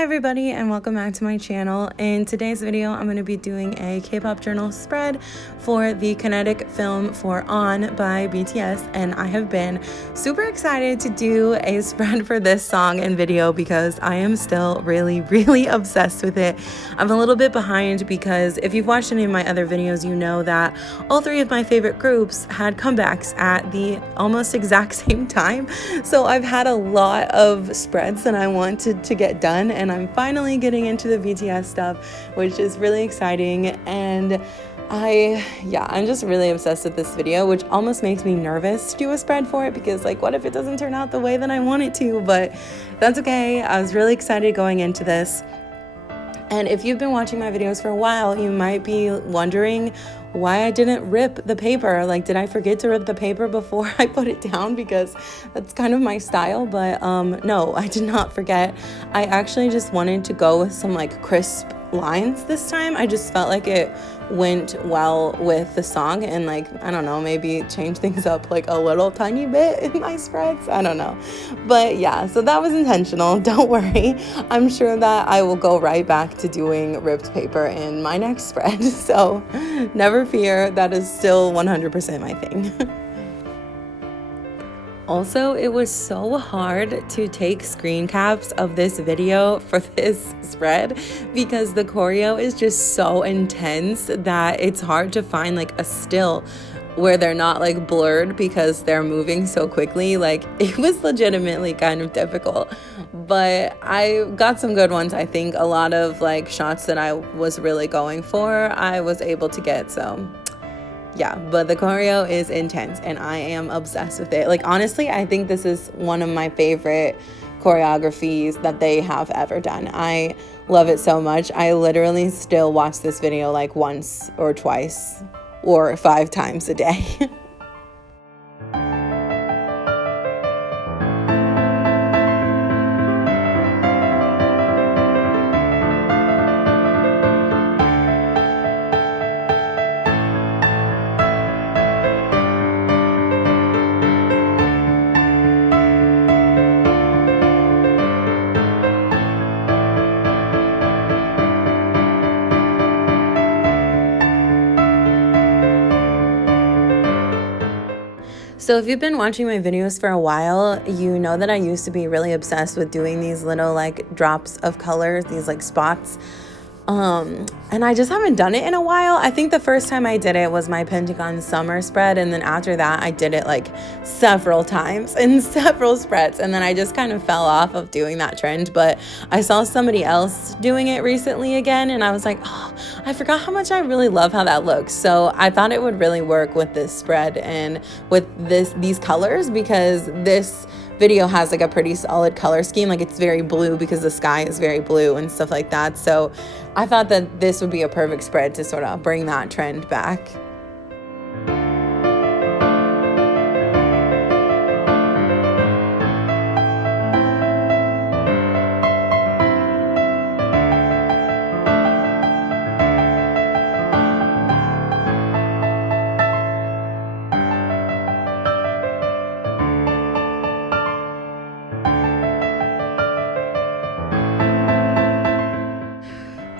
Hi everybody and welcome back to my channel. In today's video, I'm going to be doing a K-pop journal spread for the kinetic film for On by BTS, and I have been super excited to do a spread for this song and video because I am still really obsessed with it. I'm a little bit behind because if you've watched any of my other videos, you know that all three of my favorite groups had comebacks at the almost exact same time. So I've had a lot of spreads that I wanted to get done, and I'm finally getting into the BTS stuff, which is really exciting. And I'm just really obsessed with this video, which almost makes me nervous to do a spread for it because, like, what if it doesn't turn out the way that I want it to? But that's okay. I was really excited going into this. And if you've been watching my videos for a while, you might be wondering why I didn't rip the paper. Like, did I forget to rip the paper before I put it down? Because that's kind of my style. But no, I did not forget. I actually just wanted to go with some like crisp lines this time. I just felt like it went well with the song, and like, I don't know, maybe change things up like a little tiny bit in my spreads. I don't know. But yeah, so that was intentional. Don't worry. I'm sure that I will go right back to doing ripped paper in my next spread. So never fear, that is still 100% my thing. Also, it was so hard to take screen caps of this video for this spread because the choreo is just so intense that it's hard to find like a still where they're not like blurred because they're moving so quickly. Like, it was legitimately kind of difficult, but I got some good ones. I think a lot of like shots that I was really going for, I was able to get. So yeah, but the choreo is intense and I am obsessed with it. Like, honestly, I think this is one of my favorite choreographies that they have ever done. I love it so much. I literally still watch this video like once or twice or 5 times a day. So if you've been watching my videos for a while, you know that I used to be really obsessed with doing these little like drops of color, these like spots. And I just haven't done it in a while. I think the first time I did it was my Pentagon summer spread, and then after that I did it like several times in several spreads, and then I just kind of fell off of doing that trend. But I saw somebody else doing it recently again, and I was like, oh, I forgot how much I really love how that looks. So I thought it would really work with this spread and with these colors, because this video has like a pretty solid color scheme. Like, it's very blue because the sky is very blue and stuff like that. So I thought that this would be a perfect spread to sort of bring that trend back.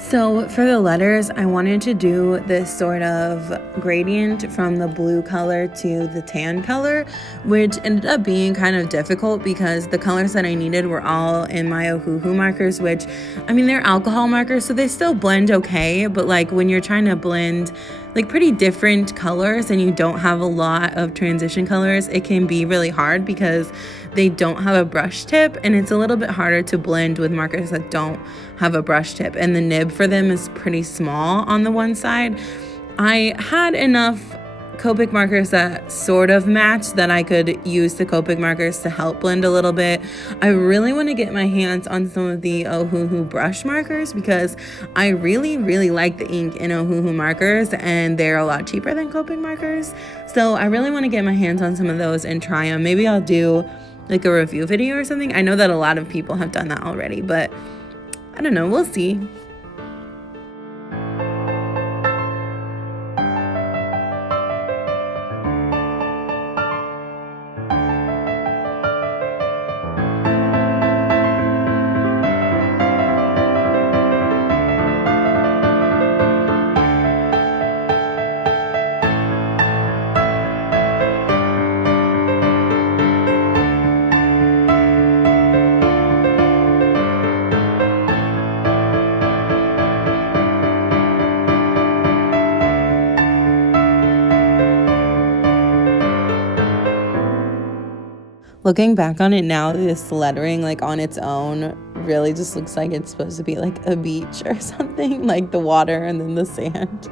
So for the letters, I wanted to do this sort of gradient from the blue color to the tan color, which ended up being kind of difficult because the colors that I needed were all in my Ohuhu markers, which, I mean, they're alcohol markers, so they still blend okay, but like when you're trying to blend like pretty different colors and you don't have a lot of transition colors, it can be really hard because they don't have a brush tip, and it's a little bit harder to blend with markers that don't have a brush tip, and the nib for them is pretty small on the one side. I had enough Copic markers that sort of matched that I could use the Copic markers to help blend a little bit. I really want to get my hands on some of the Ohuhu brush markers because I really like the ink in Ohuhu markers, and they're a lot cheaper than Copic markers. So I really want to get my hands on some of those and try them. Maybe I'll do like a review video or something. I know that a lot of people have done that already, but I don't know, we'll see. Looking back on it now, this lettering like on its own really just looks like it's supposed to be like a beach or something, like the water and then the sand.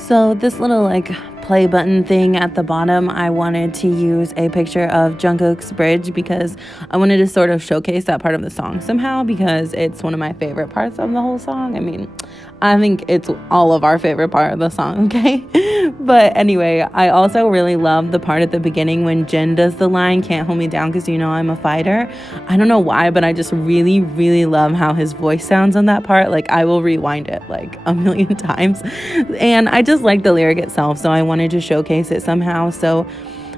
So this little like play button thing at the bottom, I wanted to use a picture of Jungkook's bridge because I wanted to sort of showcase that part of the song somehow, because it's one of my favorite parts of the whole song. I mean, I think it's all of our favorite part of the song, okay? But anyway, I also really love the part at the beginning when Jin does the line, "Can't hold me down because you know I'm a fighter." I don't know why, but I just really, really love how his voice sounds on that part. Like, I will rewind it like a million times. And I just like the lyric itself, so I wanted to showcase it somehow. So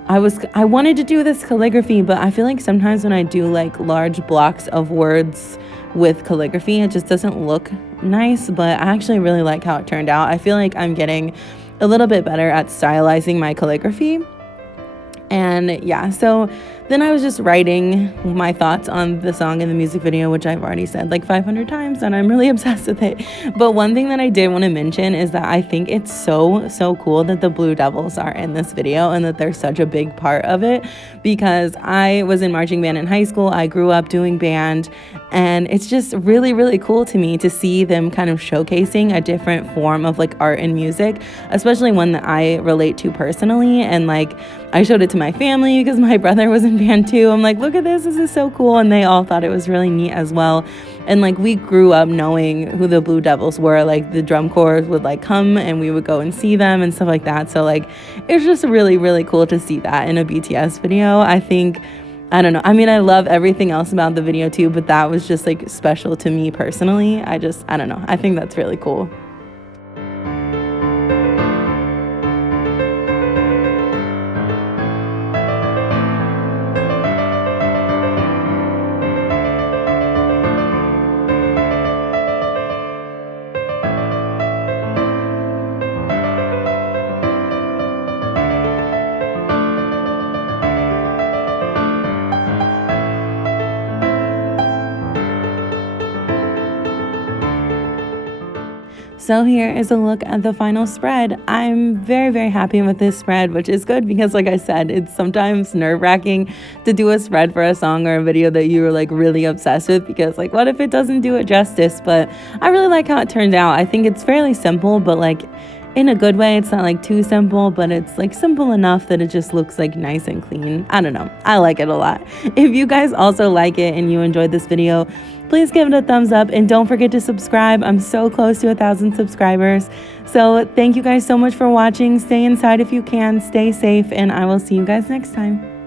I wanted to do this calligraphy, but I feel like sometimes when I do like large blocks of words with calligraphy, it just doesn't look nice. But I actually really like how it turned out. I feel like I'm getting a little bit better at stylizing my calligraphy. And yeah, so then I was just writing my thoughts on the song and the music video, which I've already said like 500 times, and I'm really obsessed with it. But one thing that I did want to mention is that I think it's so cool that the Blue Devils are in this video and that they're such a big part of it, because I was in marching band in high school. I grew up doing band, and it's just really, really cool to me to see them kind of showcasing a different form of like art and music, especially one that I relate to personally. And like, I showed it to my family because my brother was in band too. I'm like, look at this is so cool. And they all thought it was really neat as well. And like, we grew up knowing who the Blue Devils were. Like, the drum corps would like come and we would go and see them and stuff like that. So like, it's just really, really cool to see that in a BTS video. I think, I don't know, I mean, I love everything else about the video too, but that was just like special to me personally. I don't know, I think that's really cool. So here is a look at the final spread. I'm very, very happy with this spread, which is good because like I said, it's sometimes nerve-wracking to do a spread for a song or a video that you were like really obsessed with, because like what if it doesn't do it justice? But I really like how it turned out. I think it's fairly simple, but like in a good way. It's not like too simple, but it's like simple enough that it just looks like nice and clean. I don't know. I like it a lot. If you guys also like it and you enjoyed this video, please give it a thumbs up and don't forget to subscribe. I'm so close to 1,000 subscribers. So thank you guys so much for watching. Stay inside if you can, stay safe, and I will see you guys next time.